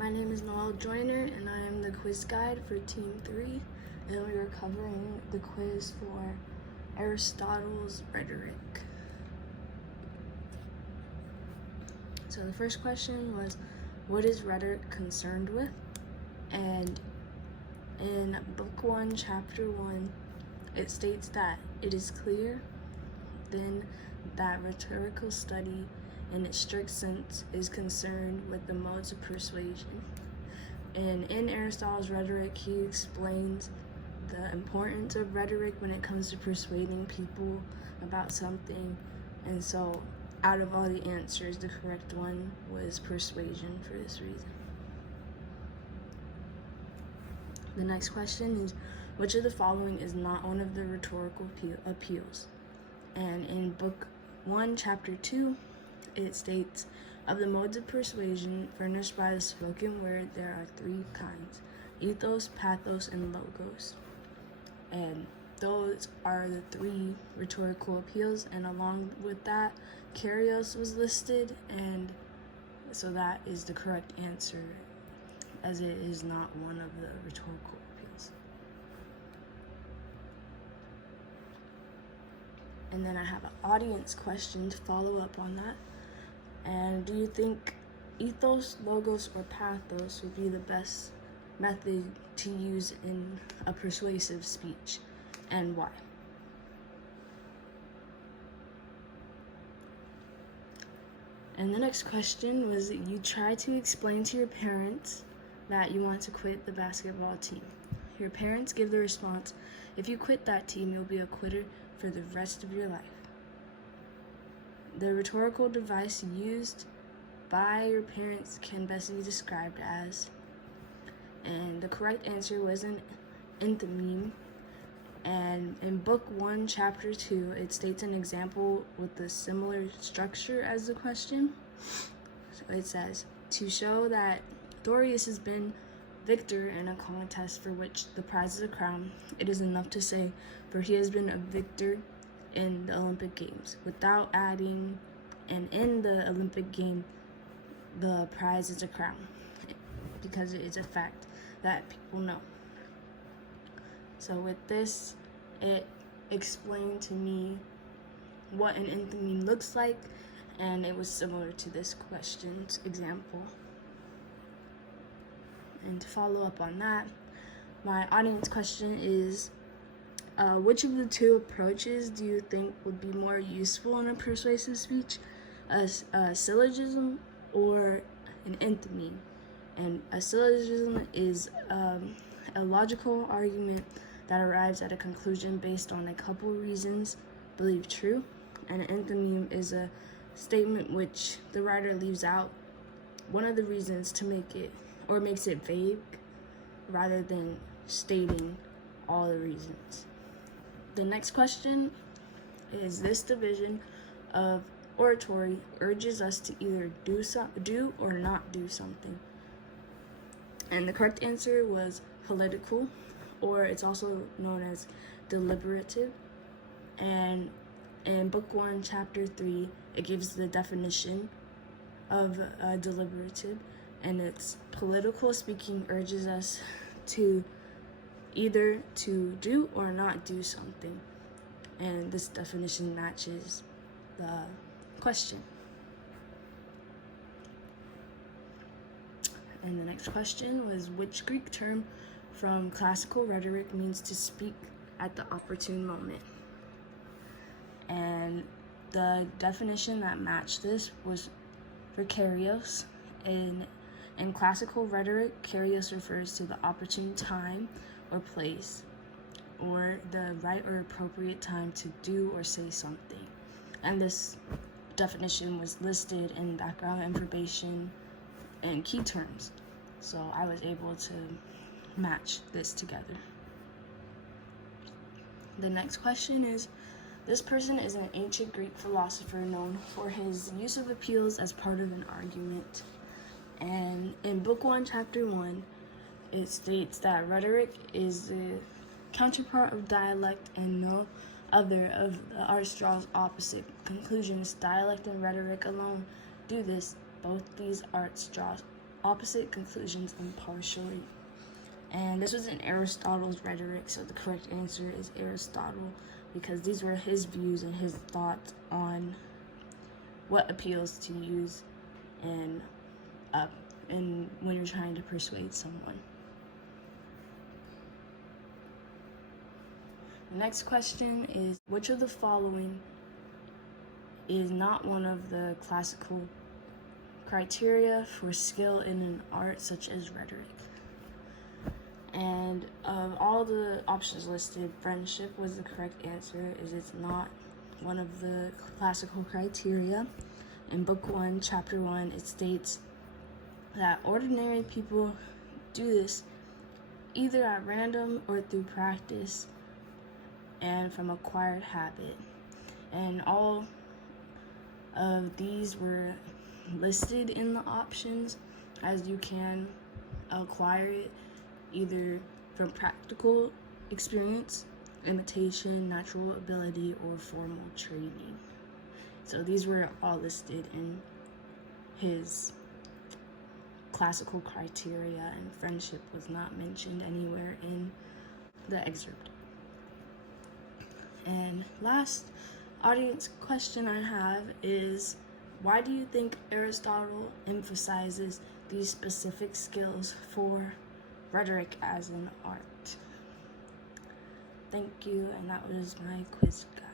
My name is Noel Joyner, and I am the quiz guide for Team 3, and we are covering the quiz for Aristotle's Rhetoric. So the first question was, what is rhetoric concerned with? And in Book 1, Chapter 1, it states that it is clear then that rhetorical study in its strict sense is concerned with the modes of persuasion. And in Aristotle's Rhetoric, he explains the importance of rhetoric when it comes to persuading people about something. And so out of all the answers, the correct one was persuasion for this reason. The next question is, which of the following is not one of the rhetorical appeals? And in Book 1, Chapter 2, it states, of the modes of persuasion furnished by the spoken word, there are three kinds: ethos, pathos, and logos. And those are the three rhetorical appeals, and along with that, Kyrios was listed, and so that is the correct answer, as it is not one of the rhetorical appeals. And then I have an audience question to follow up on that. And do you think ethos, logos, or pathos would be the best method to use in a persuasive speech, and why? And the next question was, you try to explain to your parents that you want to quit the basketball team. Your parents give the response, if you quit that team, you'll be a quitter for the rest of your life. The rhetorical device used by your parents can best be described as, and the correct answer was an enthymeme. And in Book 1, Chapter 2, it states an example with a similar structure as the question. So it says, to show that Dorius has been victor in a contest for which the prize is a crown, it is enough to say, for he has been a victor in the Olympic Games, without adding, and in the Olympic game, the prize is a crown, because it is a fact that people know. So with this, it explained to me what an enthymeme looks like, and it was similar to this question's example. And to follow up on that, my audience question is, which of the two approaches do you think would be more useful in a persuasive speech, a syllogism or an enthymeme? And a syllogism is a logical argument that arrives at a conclusion based on a couple reasons believed true, and an enthymeme is a statement which the writer leaves out one of the reasons to make it, or makes it vague, rather than stating all the reasons. The next question is, this division of oratory urges us to either do or not do something. And the correct answer was political, or it's also known as deliberative. And in Book 1, Chapter 3, it gives the definition of deliberative, and it's political speaking urges us to either to do or not do something. And this definition matches the question. And the next question was, which Greek term from classical rhetoric means to speak at the opportune moment? And the definition that matched this was for Kyrios. In classical rhetoric, Kyrios refers to the opportune time or place, or the right or appropriate time to do or say something. And this definition was listed in background information and key terms. So I was able to match this together. The next question is, this person is an ancient Greek philosopher known for his use of appeals as part of an argument. And in Book 1, Chapter 1, it states that rhetoric is the counterpart of dialect and no other of Aristotle's opposite conclusions. Dialect and rhetoric alone do this. Both these arts draw opposite conclusions impartially. And this was in Aristotle's Rhetoric, so the correct answer is Aristotle, because these were his views and his thoughts on what appeals to use and when you're trying to persuade someone. The next question is, which of the following is not one of the classical criteria for skill in an art such as rhetoric? And of all the options listed, friendship was the correct answer, as it's not one of the classical criteria. In Book 1, Chapter 1, it states that ordinary people do this either at random or through practice and from acquired habit. And all of these were listed in the options, as you can acquire it either from practical experience, imitation, natural ability, or formal training. So these were all listed in his classical criteria, and friendship was not mentioned anywhere in the excerpt. And last audience question I have is, why do you think Aristotle emphasizes these specific skills for rhetoric as an art? Thank you, and that was my quiz guide.